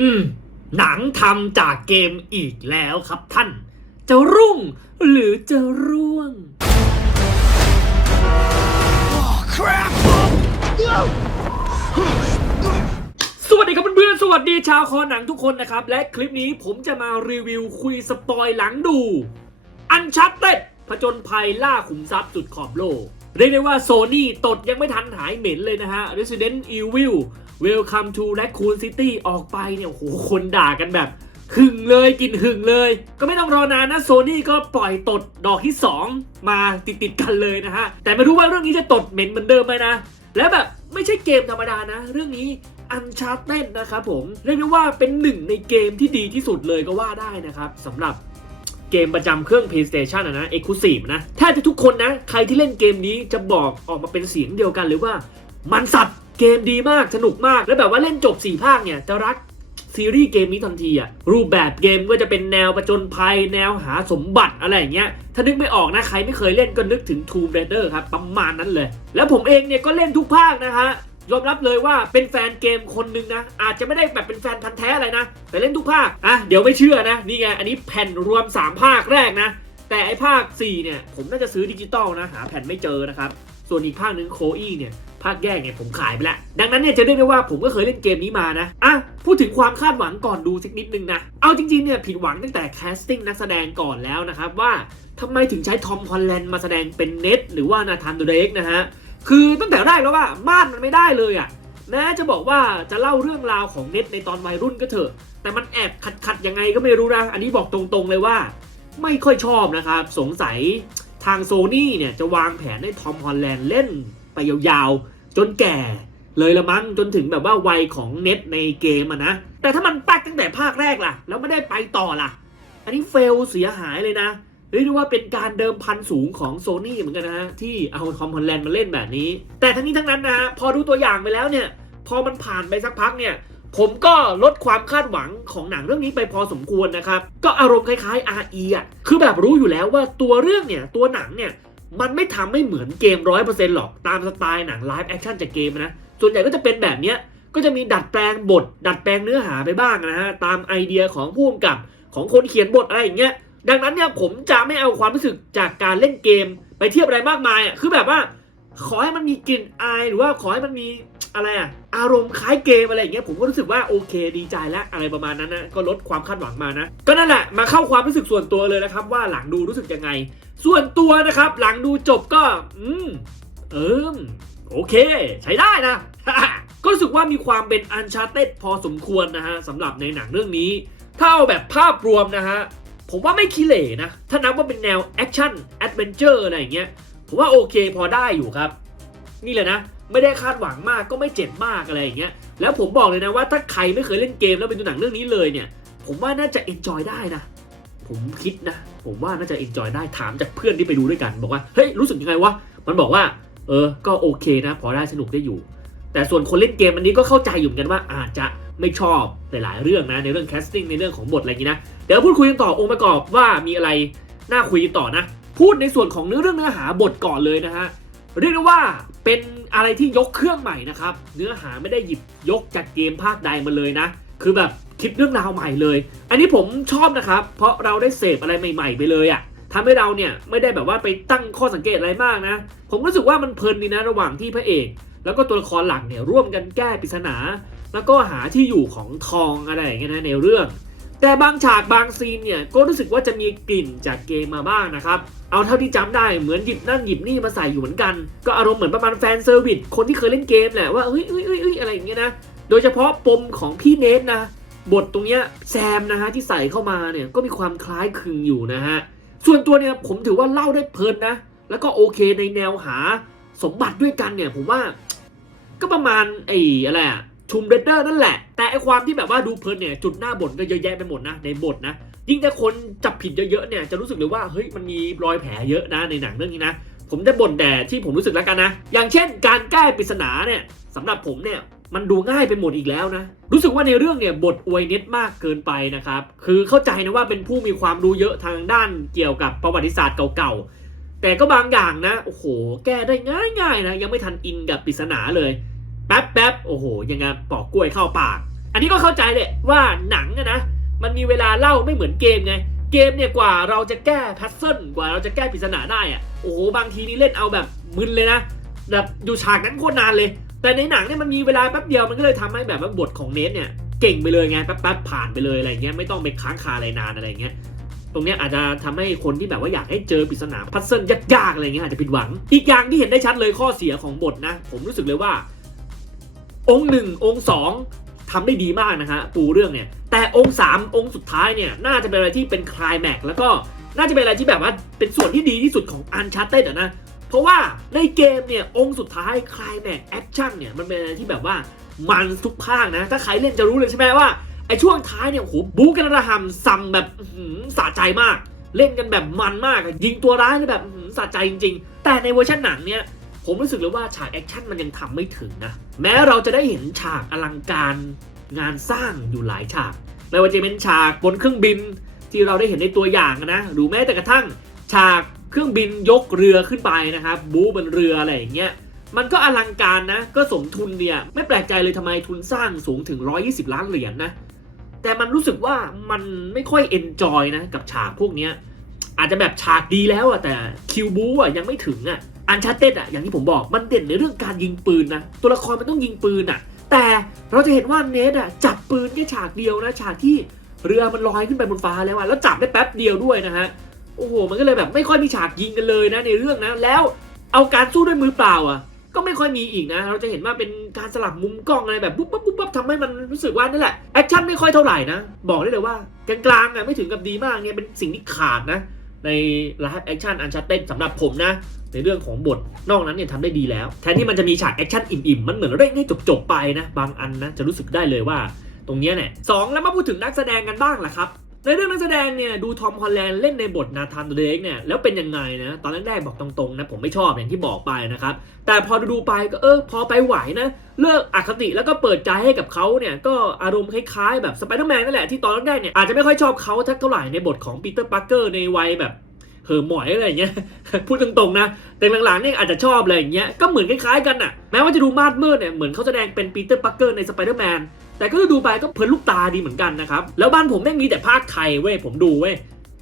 อืม หนังทำจากเกมอีกแล้วครับท่าน จะรุ่งหรือจะร่วง สวัสดีครับเพื่อนๆ สวัสดีชาวคอหนังทุกคนนะครับ และคลิปนี้ผมจะมารีวิวคุยสปอยหลังดู อันชัดเต็ดผจญภัยล่าขุมทรัพย์สุดขอบโลก เรียกได้ว่าโซนี่ตดยังไม่ทันหายเหม็นเลยนะฮะ Resident Evil Welcome to Raccoon City ออกไปเนี่ยโอ้โหคนด่ากันแบบหึงเลยกินหึงเลย ก็ไม่ต้องรอนานนะโซนี่ก็ปล่อยตดดอกที่ 2 มาติดติดกันเลยนะฮะ แต่ไม่รู้ว่าเรื่องนี้จะตดเหม็นเหมือนเดิมไหมนะ และแบบไม่ใช่เกมธรรมดานะ เรื่องนี้อันชาร์เต้นนะครับผม เรียกได้ว่าเป็นหนึ่งในเกมที่ดีที่สุดเลยก็ว่าได้นะครับสำหรับ เกมประจำเครื่อง PlayStation อะนะ Exclusive นะแทบจะทุกคนนะ ใครที่เล่นเกมนี้จะบอกออกมาเป็นเสียงเดียวกันเลยว่า มันสัตว์เกมดีมากสนุกมาก แล้วแบบว่าเล่นจบ 4 ภาคเนี่ย จะรักซีรีส์เกมนี้ทันทีอะรูปแบบเกมก็จะเป็นแนวประจนภัย แนวหาสมบัติอะไรอย่างเงี้ยถ้านึกไม่ออกนะ ใครไม่เคยเล่นก็นึกถึง Tomb Raider ครับประมาณนั้นเลย แล้วผมเองเนี่ยก็เล่นทุกภาคนะฮะ ยอมรับเลยว่าเป็นแฟนเกมคนหนึ่งนะ อาจจะไม่ได้แบบเป็นแฟนพันธ์แท้อะไรนะ แต่เล่นทุกภาค อะ เดี๋ยวไม่เชื่อนะ นี่ไง อันนี้แผ่นรวม 3 ภาคแรกนะ แต่ไอภาค 4 เนี่ย ผมน่าจะซื้อดิจิตอลนะ หาแผ่นไม่เจอนะครับ ส่วนอีกภาคหนึ่งโคอี้เนี่ย ภาคแยกเนี่ยผมขายไปแล้วดังนั้นเนี่ยจะเรียกได้ว่าผมก็เคยเล่นเกมนี้มานะ อะ พูดถึงความคาดหวังก่อนดูสักนิดนึงนะ เอาจริงๆเนี่ยผิดหวังตั้งแต่แคสติ้งนักแสดงก่อนแล้วนะครับว่าทำไมถึงใช้ทอมฮอลแลนด์มาแสดงเป็นเน็ตหรือว่านาธานโดเดกนะฮะ คือตั้งแต่แรกแล้วว่ามาดมันไม่ได้เลยอะแม้จะบอกว่าจะเล่าเรื่องราวของเน็ตในตอนวัยรุ่นก็เถอะ แต่มันแอบขัดขัดๆยังไงก็ไม่รู้นะอันนี้บอกตรงๆเลยว่า ไม่ค่อยชอบนะครับ สงสัยทางโซนี่เนี่ยจะวางแผนให้ทอมฮอลแลนด์เล่นไปยาวๆ จนแก่เลยละมั้งจนถึงแบบว่าวัยของเน็ตในเกมอะนะ แต่ถ้ามันปักตั้งแต่ภาคแรกล่ะ แล้วไม่ได้ไปต่อล่ะ อันนี้เฟลเสียหายเลยนะ เรียกได้ว่าเป็นการเดิมพันสูงของโซนี่เหมือนกันนะฮะที่เอาทอมฮอลแลนด์มาเล่นแบบนี้ แต่ทั้งนี้ทั้งนั้นนะฮะพอดูตัวอย่างไปแล้วเนี่ย พอมันผ่านไปสักพักเนี่ย ผมก็ลดความคาดหวังของหนังเรื่องนี้ไปพอสมควรนะครับ ก็อารมณ์คล้ายๆ RE อะคือแบบรู้อยู่แล้วว่าตัวเรื่องเนี่ยตัวหนังเนี่ยมันไม่ทำให้เหมือนเกมร้อยเปอร์เซ็นต์หรอกตามสไตล์หนังไลฟ์แอคชั่นจากเกมนะส่วนใหญ่ก็จะเป็นแบบเนี้ยก็จะมีดัดแปลงบท ดัดแปลงเนื้อหาไปบ้างนะฮะตามไอเดียของผู้กำกับของคนเขียนบทอะไรอย่างเงี้ย ดังนั้นเนี่ยผมจะไม่เอาความรู้สึกจากการเล่นเกม ไปเทียบอะไรมากมายอะคือแบบว่า ขอให้มันมีกลิ่นอายหรือว่าขอให้มันมีอะไรอะอารมณ์คล้ายเกมอะไรอย่างเงี้ยผมก็รู้สึกว่าโอเคดีใจแล้วอะไรประมาณนั้นนะก็ลดความคาดหวังมานะ ก็นั่นแหละมาเข้าความรู้สึกส่วนตัวเลยนะครับ ว่าหลังดูรู้สึกยังไง ส่วนตัวนะครับ หลังดูจบก็ อืมเอิมโอเค ใช้ได้นะ ก็รู้สึกว่ามีความเป็นอันชาเต็ดพอสมควรนะฮะสำหรับในหนังเรื่องนี้ ถ้าเอาแบบภาพรวมนะฮะ ผมว่าไม่ขี้เหร่นะ ถ้านับว่าเป็นแนวแอคชั่นแอดเวนเจอร์อะไรอย่างเงี้ย ผมว่าโอเคพอได้อยู่ครับ นี่เลยนะ ไม่ได้คาดหวังมากก็ไม่เจ็บมากอะไรอย่างเงี้ย แล้วผมบอกเลยนะว่าถ้าใครไม่เคยเล่นเกมแล้วไปดูหนังเรื่องนี้เลยเนี่ย ผมว่าน่าจะเอนจอยได้นะ ผมคิดนะ ผมว่าน่าจะเอนจอยได้ ถามจากเพื่อนที่ไปดูด้วยกัน บอกว่า เฮ้ย รู้สึกยังไงวะ มันบอกว่า เออ ก็โอเคนะ พอได้สนุกได้อยู่ แต่ส่วนคนเล่นเกมอันนี้ก็เข้าใจอยู่เหมือนกันว่าอาจจะ ไม่ชอบหลายๆเรื่องนะในเรื่องแคสติ้งในเรื่องของบทอะไรอย่างนี้นะเดี๋ยวพูดคุยกันต่อองค์ประกอบว่ามีอะไรน่าคุยต่อนะ พูดในส่วนของเนื้อเรื่องเนื้อหาบทก่อนเลยนะฮะเรียกได้ว่าเป็นอะไรที่ยกเครื่องใหม่นะครับเนื้อหาไม่ได้หยิบยกจากเกมภาคใดมาเลยนะ คือแบบคิดเรื่องราวใหม่เลย อันนี้ผมชอบนะครับ เพราะเราได้เสพอะไรใหม่ ๆ ไปเลยอะ่ะทำให้เราเนี่ยไม่ได้แบบว่าไปตั้งข้อสังเกตอะไรมากนะ ผมรู้สึกว่ามันเพลินดีนะระหว่างที่พระเอก แล้วก็ตัวละครหลักเนี่ยร่วมกันแก้ปริศนา แล้วก็หาที่อยู่ของทองอะไรอย่างเงี้ยนะในเรื่อง แต่บางฉากบางซีนเนี่ยก็รู้สึกว่าจะมีกลิ่นจากเกมมาบ้างนะครับเอาเท่าที่จำได้เหมือนหยิบนั่นหยิบนี่มาใส่อยู่เหมือนกัน ก็อารมณ์เหมือนประมาณแฟนเซอร์วิสคนที่เคยเล่นเกมแหละว่าเฮ้ยเฮ้ยเฮ้ยเฮ้ยอะไรอย่างเงี้ยนะโดยเฉพาะปมของพี่เนทนะบทตรงเนี้ยแซมนะฮะที่ใส่เข้ามาเนี่ยก็มีความคล้ายคลึงอยู่นะฮะส่วนตัวเนี่ยผมถือว่าเล่าได้เพลินนะ แล้วก็โอเคในแนวหาสมบัติด้วยกันเนี่ยผมว่าก็ประมาณไอ้อะไรอะ ทูมเรเดอร์นั่นแหละ แต่ไอความที่แบบว่าดูเพลินเนี่ยจุดหน้าบทก็เยอะแยะไปหมดนะในบทนะ ยิ่งถ้าคนจับผิดเยอะๆเนี่ยจะรู้สึกเลยว่าเฮ้ยมันมีรอยแผลเยอะนะในหนังเรื่องนี้นะ ผมจะบ่นแต่ที่ผมรู้สึกแล้วกันนะ อย่างเช่น การแก้ปริศนาเนี่ยสำหรับผมเนี่ยมันดูง่ายไปหมดอีกแล้วนะ รู้สึกว่าในเรื่องเนี่ยบทอวยเน็ตมากเกินไปนะครับ คือเข้าใจนะว่าเป็นผู้มีความรู้เยอะทางด้านเกี่ยวกับประวัติศาสตร์เก่าๆ แต่ก็บางอย่างนะ โอ้โห แก้ได้ง่ายๆนะ ยังไม่ทันอินกับปริศนาเลย แป๊บแป๊บโอ้โห ยังไงปอกกล้วยเข้าปาก อันนี้ก็เข้าใจแหละว่าหนังนะ มันมีเวลาเล่าไม่เหมือนเกมไง เกมเนี่ยกว่าเราจะแก้แพทเทิร์นกว่าเราจะแก้ปริศนาได้อะโอ้โห บางทีนี่เล่นเอาแบบมึนเลยนะ แบบอยู่ฉากนั้นโคตรนานเลย แต่ในหนังเนี่ยมันมีเวลาแป๊บเดียวมันก็เลยทำให้แบบว่าบทของเนทเนี่ยเก่งไปเลยไงแป๊บๆผ่านไปเลยอะไรเงี้ยไม่ต้องไปค้างคาอะไรนานอะไรเงี้ยตรงเนี้ยอาจจะทำให้คนที่แบบว่าอยากให้เจอปริศนาพัซเซิลยากๆอะไรเงี้ยอาจจะผิดหวัง อีกอย่างที่เห็นได้ชัดเลยข้อเสียของบทนะ ผมรู้สึกเลยว่า องค์หนึ่งองค์สองทำได้ดีมากนะฮะปูเรื่องเนี่ย แต่องค์สามองค์สุดท้ายเนี่ย น่าจะเป็นอะไรที่เป็นคลายแม็กซ์แล้วก็น่าจะเป็นอะไรที่แบบว่าเป็นส่วนที่ดีที่สุดของอันชาร์เต็ดอะนะ เพราะว่าในเกมเนี่ย องค์สุดท้ายคลายแม็กแอคชั่นเนี่ย มันเป็นอะไรที่แบบว่ามันทุกภาคนะ ถ้าใครเล่นจะรู้เลยใช่ไหมว่า ไอช่วงท้ายเนี่ยโหบู๊กันระหำซ้ำแบบสะใจมาก เล่นกันแบบมันมากยิงตัวร้ายแบบสะใจจริง ๆ แต่ในเวอร์ชันหนังเนี่ย ผมรู้สึกเลยว่าฉากแอคชั่นมันยังทำไม่ถึงนะ แม้เราจะได้เห็นฉากอลังการงานสร้างอยู่หลายฉาก ไม่ว่าจะเป็นฉากบนเครื่องบินที่เราได้เห็นในตัวอย่างนะหรือแม้แต่กระทั่งฉากเครื่องบินยกเรือขึ้นไปนะครับบู๊บนเรืออะไรอย่างเงี้ยมันก็อลังการนะ ก็สมทุนเนี่ย ไม่แปลกใจเลยทำไมทุนสร้างสูงถึง 120 ล้านเหรียญนะ แต่มันรู้สึกว่ามันไม่ค่อยเอนจอยนะ กับฉากพวกเนี้ยอาจจะแบบฉากดีแล้วอะแต่คิวบู๊อะยังไม่ถึงอะ อันชาเต็ดอะอย่างที่ผมบอกมันเด่นในเรื่องการยิงปืนนะตัวละครมันต้องยิงปืนอะ แต่เราจะเห็นว่าเนทอะจับปืนแค่ฉากเดียวนะฉากที่เรือมันลอยขึ้นไปบนฟ้าแล้วอะแล้วจับได้แป๊บเดียวด้วยนะฮะโอ้โหมันก็เลยแบบไม่ค่อยมีฉากยิงกันเลยนะในเรื่องนะแล้วเอาการสู้ด้วยมือเปล่าอะก็ไม่ค่อยมีอีกนะ เราจะเห็นว่าเป็นการสลับมุมกล้องอะไรแบบปุ๊บปั๊บปุ๊บปั๊บทำให้มันรู้สึกว่านั่นแหละแอคชั่นไม่ค่อยเท่าไหร่นะ บอกได้เลยว่ากลางๆอะไม่ถึงกับดีมากเนี่ยเป็นสิ่งที่ขาดนะ ในไลฟ์แอคชั่นอันชัดเต้นสำหรับผมนะ ในเรื่องของบทนอกนั้นเนี่ยทำได้ดีแล้ว แทนที่มันจะมีฉากแอคชั่นอิ่มๆ มันเหมือนเร่งให้จบๆไปนะ บางอันนะจะรู้สึกได้เลยว่า ตรงนี้เนี่ยสองแล้วมาพูดถึงนักแสดงกันบ้างล่ะครับในเรื่องนักแสดงเนี่ยดูทอมฮอลแลนด์เล่นในบทนาธานเดรกเนี่ยแล้วเป็นยังไงนะตอนแรกๆบอกตรงๆนะผมไม่ชอบอย่างที่บอกไปนะครับแต่พอดูไปก็เออพอไปไหวนะเลิกอคติแล้วก็เปิดใจให้กับเขาเนี่ยก็อารมณ์คล้ายๆแบบสไปเดอร์แมนนั่นแหละที่ตอนแรกๆเนี่ยอาจจะไม่ค่อยชอบเขาทักเท่าไหร่ในบทของปีเตอร์ปาร์เกอร์ในวัยแบบ เห่อหมอยอะไรอย่างเงี้ยพูดตรงๆนะ แต่หลังๆเนี่ยอาจจะชอบอะไรอย่างเงี้ยก็เหมือนคล้ายๆกันน่ะแม้ว่าจะดูมาดมืดเนี่ยเหมือนเขาแสดงเป็นปีเตอร์ปักเกอร์ในสไปเดอร์แมนแต่ก็ดูไปก็เพลินลูกตาดีเหมือนกันนะครับแล้วบ้านผมแม่งมีแต่ภาคไทยเว้ยผมดูเว้ย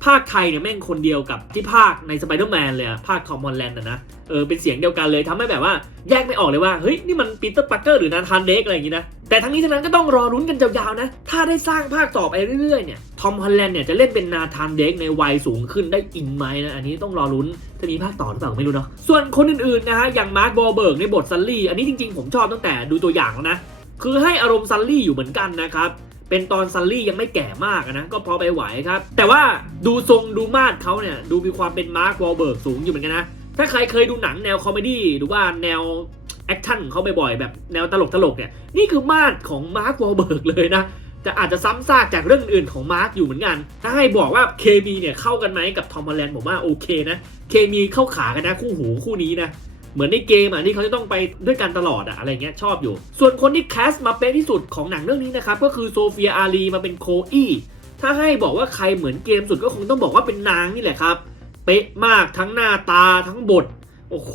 ภาคไทยเนี่ยแม่งคนเดียวกับที่ภาคในสไปเดอร์แมนเลยอะภาคทอมฮอลแลนด์อะนะเออเป็นเสียงเดียวกันเลยทำให้แบบว่าแยกไม่ออกเลยว่า เฮ้ย นี่มันปีเตอร์ปักเกอร์หรือนาธานเดกอะไรอย่างงี้นะ แต่ทั้งนี้ทั้งนั้นก็ต้องรอรุ้นกันยาวๆนะ ถ้าได้สร้างภาคต่อไปเรื่อยๆเนี่ยทอมฮอลแลนด์เนี่ยจะเล่นเป็นนาธานเดกในวัยสูงขึ้นได้อินไหมนะ อันนี้ต้องรอรุ้นจะมีภาคต่อหรือเปล่าไม่รู้เนาะส่วนคนอื่นๆนะฮะอย่างมาร์คบอลเบิร์กในบทซันลี่อันนี้จริงๆผมชอบตั้งแต่ดูตัวอย่างแล้วนะคือให้อารมณ์ซันลี่อยู่เหมือนกันนะครับ เป็นตอนซันลี่ยังไม่แก่มากนะ ก็พอไปไหวครับ แต่ว่าดูทรงดูมาดเขาเนี่ย ดูมีความเป็นมาร์ควอลเบิร์กสูงอยู่เหมือนกันนะ ถ้าใครเคยดูหนังแนวคอมเมดี้หรือว่าแนวแอคชั่นของเขาบ่อยๆแบบแนวตลกตลกเนี่ย นี่คือมาดของมาร์ควอลเบิร์กเลยนะจะอาจจะซ้ำซากจากเรื่องอื่นของมาร์คอยู่เหมือนกัน ถ้าให้บอกว่าเคมีเนี่ยเข้ากันไหมกับทอมฮอลแลนด์ผมว่าโอเคนะ เคมีเข้าขากันนะคู่หูคู่นี้นะ เหมือนในเกมอะที่เขาจะต้องไปด้วยกันตลอดอะอะไรเงี้ยชอบอยู่ ส่วนคนที่แคสมาเป็นที่สุดของหนังเรื่องนี้นะครับก็คือโซเฟียอารีมาเป็นโคอี้ถ้าให้บอกว่าใครเหมือนเกมสุดก็คงต้องบอกว่าเป็นนางนี่แหละครับเป๊ะมากทั้งหน้าตาทั้งบท โอ้โห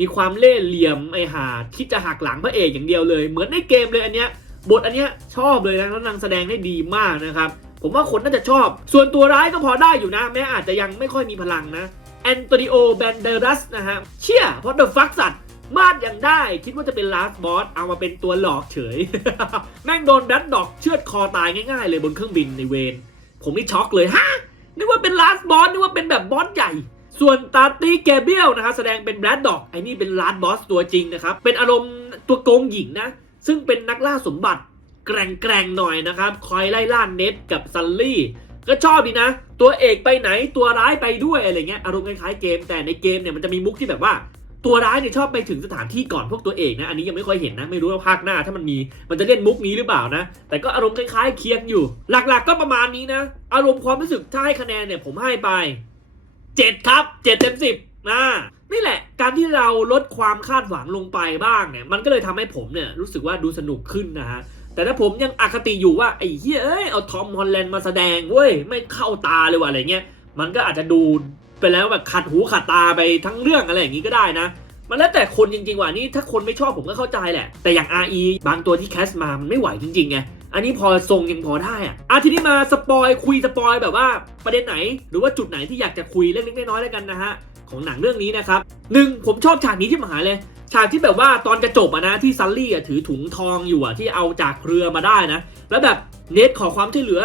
มีความเล่ห์เหลี่ยมไอหาคิดจะหักหลังพระเอกอย่างเดียวเลย เหมือนในเกมเลยอันเนี้ยบทอันเนี้ยชอบเลยนะแล้วนางแสดงได้ดีมากนะครับ ผมว่าคนน่าจะชอบ ส่วนตัวร้ายก็พอได้อยู่นะ แม้อาจจะยังไม่ค่อยมีพลังนะ แอนโตนิโอแบนเดรัสนะฮะเชี่ยเพราะเดอะฟักสัตว์มาดยังได้ คิดว่าจะเป็นลาสบอสเอามาเป็นตัวหลอกเฉย แม่งโดนแบทดอกเชือดคอตายง่ายๆเลยบนเครื่องบินในเวนผมนี่ช็อกเลยฮะนึกว่าเป็นลาสบอสนึกว่าเป็นแบบบอสใหญ่ส่วนตาตี้แกเบียลนะครับแสดงเป็นแบทดอกไอ้นี่เป็นลาสบอสตัวจริงนะครับ เป็นอารมณ์ตัวโกงหญิงนะ ซึ่งเป็นนักล่าสมบัติ แกร่งๆหน่อยนะครับ คอยไล่ล่าเน็ตกับซันลี่ ก็ชอบดีนะ ตัวเอกไปไหนตัวร้ายไปด้วยอะไรเงี้ยอารมณ์คล้ายๆเกมแต่ในเกมเนี่ยมันจะมีมุกที่แบบว่า ตัวร้ายเนี่ยชอบไปถึงสถานที่ก่อนพวกตัวเอกนะอันนี้ยังไม่ค่อยเห็นนะไม่รู้ว่าภาคหน้าถ้ามันมีมันจะเล่นมุกนี้หรือเปล่านะ แต่ก็อารมณ์คล้ายๆเคียงอยู่ หลักๆก็ประมาณนี้นะ อารมณ์ความรู้สึกถ้าให้คะแนนเนี่ยผมให้ไปเจ็ดครับเจ็ดเต็มสิบนะนี่แหละ การที่เราลดความคาดหวังลงไปบ้างเนี่ยมันก็เลยทำให้ผมเนี่ยรู้สึกว่าดูสนุกขึ้นนะฮะ แต่ถ้าผมยังอคติอยู่ว่าไอ้เฮ้ยเอ้ยเอาทอมฮอลแลนด์มาแสดงเว้ยไม่เข้าตาเลยว่ะอะไรเงี้ยมันก็อาจจะดูไปแล้วแบบขัดหูขัดตาไปทั้งเรื่องอะไรอย่างนี้ก็ได้นะ มันแล้วแต่คนจริงๆว่ะนี่ถ้าคนไม่ชอบผมก็เข้าใจแหละ แต่อย่าง RE บางตัวที่แคสมามันไม่ไหวจริงๆไงอันนี้พอทรงยังพอได้อะอะทีนี้มาสปอยคุยสปอยแบบว่าประเด็นไหน หรือว่าจุดไหนที่อยากจะคุยเล็กๆน้อยๆแล้วกันนะฮะของหนังเรื่องนี้นะครับหนึ่งผมชอบฉากนี้ที่มหาเลย ฉากที่แบบว่าตอนจะจบอะนะที่ซัลลี่อะถือถุงทองอยู่อะที่เอาจากเรือมาได้นะ แล้วแบบเนทขอความช่วยเหลือ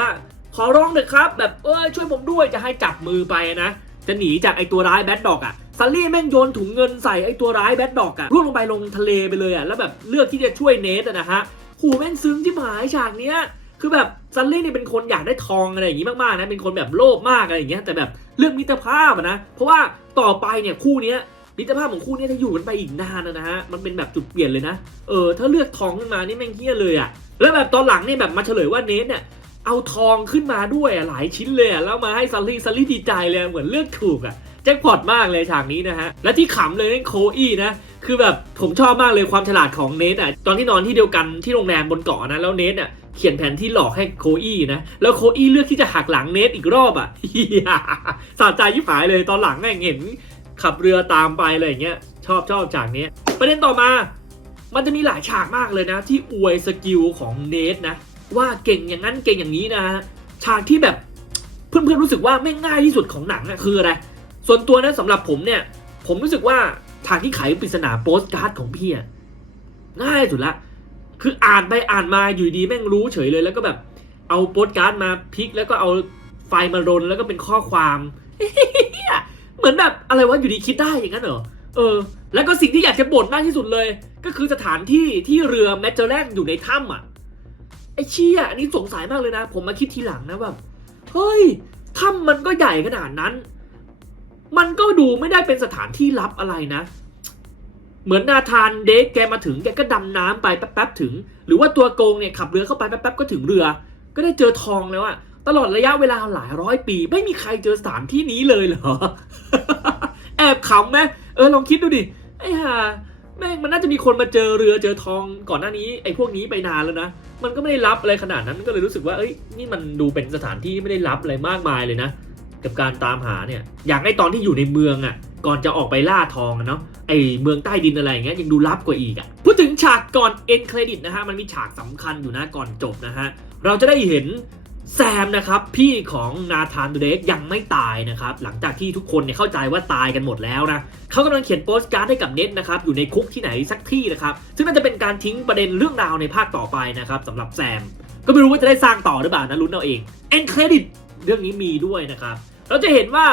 ขอร้องเถอะครับ แบบเออช่วยผมด้วยจะให้จับมือไปนะ จะหนีจากไอตัวร้ายแบดดอกอะซัลลี่แม่งโยนถุงเงินใส่ไอตัวร้ายแบดดอกอะร่วงลงไปลงทะเลไปเลยอะแล้วแบบเลือกที่จะช่วยเนทอะนะฮะหูแม่งซึ้งที่หายฉากเนี้ยคือแบบซันลี่เนี่ยเป็นคนอยากได้ทองอะไรอย่างงี้มากๆนะเป็นคนแบบโลภมากอะไรอย่างเงี้ยแต่แบบเรื่องมิตรภาพอะนะ เพราะว่าต่อไปเนี่ยคู่เนี้ย มิตรภาพของคู่นี้ยจะอยู่กันไปอีกนานนะฮะ มันเป็นแบบจุดเปลี่ยนเลยนะ เออ ถ้าเลือกทองขึ้นมานี่แม่งเฮี้ยเลยอะแล้วแบบตอนหลังเนี่ยแบบมาเฉลยว่าเนทเนี่ยเอาทองขึ้นมาด้วยหลายชิ้นเลยแล้วมาให้ซันลี่ซันลี่ดีใจเลยเหมือนเลือกถูกอะแจ็คพอตมากเลยฉากนี้นะฮะ และที่ขำเลยนั่นโคอี้นะ คือแบบผมชอบมากเลยความฉลาดของเนทอะ ตอนที่นอนที่เดียวกันที่โรงแรมบนเกาะนะ แล้วเนทอะเขียนแผนที่หลอกให้โคอี้นะ แล้วโคอี้เลือกที่จะหักหลังเนทอีกรอบอะสะใจยิบหายเลยตอนหลังแม่งเห็น ขับเรือตามไปอะไรอย่างเงี้ยชอบชอบฉากนี้ ประเด็นต่อมา มันจะมีหลายฉากมากเลยนะ ที่อวยสกิลของเนทนะ ว่าเก่งอย่างนั้นเก่งอย่างนี้นะฉากที่แบบเพื่อนๆรู้สึกว่าไม่ง่ายที่สุดของหนังอะคืออะไร ส่วนตัวนะสำหรับผมเนี่ย ผมรู้สึกว่าฉากที่ไขปริศนาโปสการ์ดของพี่อะง่ายสุดละ คืออ่านไปอ่านมาอยู่ดีแม่งรู้เฉยเลยแล้วก็แบบเอาโปสการ์ดมาพลิกแล้วก็เอาไฟมารนแล้วก็เป็นข้อความ เหมือนแบบอะไรวะอยู่ดีคิดได้อย่างนั้นเหรอเออ แล้วก็สิ่งที่อยากจะบ่นมากที่สุดเลย ก็คือสถานที่ที่เรือแมจเจอร์แลนอยู่ในถ้ำอะไอ้เชี่ยอันนี้สงสัยมากเลยนะ ผมมาคิดทีหลังนะแบบเฮ้ยถ้ำมันก็ใหญ่ขนาดนั้น มันก็ดูไม่ได้เป็นสถานที่ลับอะไรนะ เหมือนนาธานเดกแกมาถึงแกก็ดำน้ำไปแป๊บๆถึง หรือว่าตัวโกงเนี่ยขับเรือเข้าไปแป๊บๆก็ถึงเรือ ก็ได้เจอทองแล้วอะ ตลอดระยะเวลาหลายร้อยปี ไม่มีใครเจอสถานที่นี้เลยเหรอ แอบขำไหมเออลองคิดดูดิไอ้ห่าแม่งมันน่าจะมีคนมาเจอเรือเจอทองก่อนหน้านี้ไอ้พวกนี้ไปนานแล้วนะ มันก็ไม่ได้รับอะไรขนาดนั้นก็เลยรู้สึกว่าเอ้ยนี่มันดูเป็นสถานที่ไม่ได้รับอะไรมากมายเลยนะ กับการตามหาเนี่ยอยากให้ตอนที่อยู่ในเมืองอะ่ะก่อนจะออกไปล่าทองเนาะไอเมืองใต้ดินอะไรอย่างเงี้ยยังดูลับกว่าอีกอะ่ะพูดถึงฉากก่อนเอ็นเครดิตนะฮะมันมีฉากสำคัญอยู่นะก่อนจบนะฮะเราจะได้เห็น แซมนะครับพี่ของนาธานดูเดกยังไม่ตายนะครับหลังจากที่ทุกคนเนี่ยเข้าใจว่าตายกันหมดแล้วนะเขากำลังเขียนโปสการ์ดให้กับเน็ตนะครับอยู่ในคุกที่ไหนสักที่นะครับซึ่งน่าจะเป็นการทิ้งประเด็นเรื่องราวในภาคต่อไปนะครับสำหรับแซมก็ไม่รู้ว่าจะได้สร้างต่อหรือเปล่านะลุ้นเอาเองเอ็นเครดิตเรื่องนี้มีด้วยนะครับเราจะเห็นว่า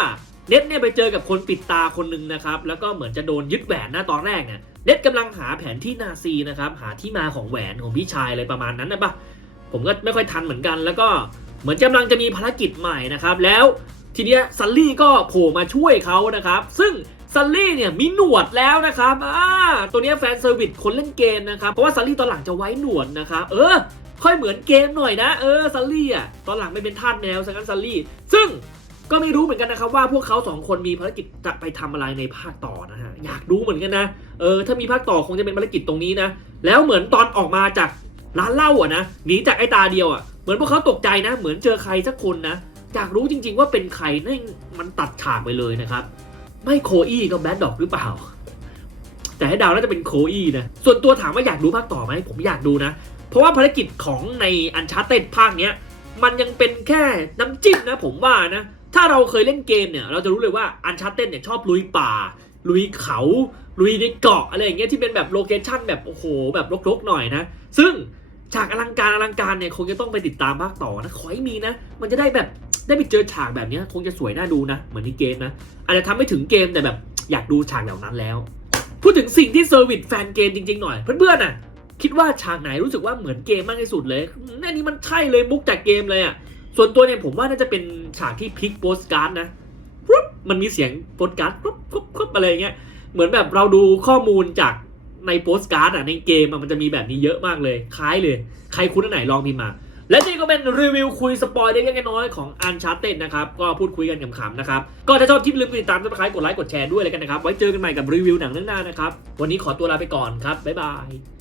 เน็ตเนี่ยไปเจอกับคนปิดตาคนหนึ่งนะครับแล้วก็เหมือนจะโดนยึดแหวนนะตอนแรกเนี่ยเน็ตกำลังหาแผนที่นาซีนะครับหาที่มาของแหวนของพี่ชายอะไรประมาณนั้นนะปะผมก็ไม่ค่อยทันเหมือนกันแล้วก็ เหมือนกำลังจะมีภารกิจใหม่นะครับ แล้วทีเนี้ยซันลี่ก็โผล่มาช่วยเขานะครับ ซึ่งซันลี่เนี่ยมีหนวดแล้วนะครับอ่าตัวเนี้ยแฟนเซอร์วิสคนเล่นเกมนะครับ เพราะว่าซันลี่ตอนหลังจะไว้หนวดนะครับ เออ ค่อยเหมือนเกมหน่อยนะ เออ ซัลลี่อะ ตอนหลังไม่เป็นท่าสแมวซะงั้นซัลลี่ ซึ่งก็ไม่รู้เหมือนกันนะครับว่าพวกเขาสองคนมีภารกิจจะไปทำอะไรในภาคต่อนะฮะ อยากรู้เหมือนกันนะ เออ ถ้ามีภาคต่อคงจะเป็นภารกิจตรงนี้นะ แล้วเหมือนตอนออกมาจากร้านเหล้าอะนะ หนีจากไอ้ตาเดียวอะ มือนพวกเขาตกใจนะ เหมือนเจอใครสักคนนะอยากรู้จริง ๆ ว่าเป็นใครนั่มันตัดฉากไปเลยนะครับ ไม่โคอี้ก็แบดดอกหรือเปล่า แต่ให้ดาวน่าจะเป็นโคอี้นะ ส่วนตัวถามว่าอยากดูภาคต่อไหมผมอยากดูนะ เพราะว่าภารกิจของในอันชาเต็ดภาคเนี้ย มันยังเป็นแค่น้ำจิ้มนะ ผมว่านะ ถ้าเราเคยเล่นเกมเนี่ย เราจะรู้เลยว่าอันชาเต็ดเนี่ยชอบลุยป่า ลุยเขา ลุยในเกาะอะไรอย่างเงี้ยที่เป็นแบบโลเคชั่นแบบโอ้โหแบบรกๆหน่อยนะ ซึ่ง ฉากอลังการอลังการเนี่ยคงจะต้องไปติดตามภาคต่อนะขอให้มีนะ มันจะได้แบบได้ไปเจอฉากแบบนี้คงจะสวยน่าดูนะ เหมือนที่เกมนะ อาจจะทำไม่ถึงเกมแต่แบบอยากดูฉากเหล่านั้นแล้ว พูดถึงสิ่งที่เซอร์วิสแฟนเกมจริงๆหน่อย เพื่อนๆน่ะคิดว่าฉากไหนรู้สึกว่าเหมือนเกมมากที่สุดเลยอืมอันนี้มันใช่เลยมุกจากเกมเลยอะส่วนตัวเนี่ยผมว่าน่าจะเป็นฉากที่พลิกโปสการ์ดนะปุ๊บมันมีเสียงโปสการ์ดปุ๊บปุ๊บปุ๊บอะไรเงี้ยเหมือนแบบเราดูข้อมูลจาก ในโปสการ์ดอะในเกมมันจะมีแบบนี้เยอะมากเลย คล้ายเลย ใครคุ้นอันไหนลองพิมพ์มา และนี่ก็เป็นรีวิวคุยสปอยเล็กๆน้อยๆของอันชาร์เต็ดนะครับ ก็พูดคุยกันขำๆนะครับ ก็ถ้าชอบคลิปลืมกดติดตามติดครต์กดไลค์กดแชร์ด้วยเลยกันนะครับ ไว้เจอกันใหม่กับรีวิวหนังเรื่องหน้านะครับ วันนี้ขอตัวลาไปก่อนครับบ๊ายบาย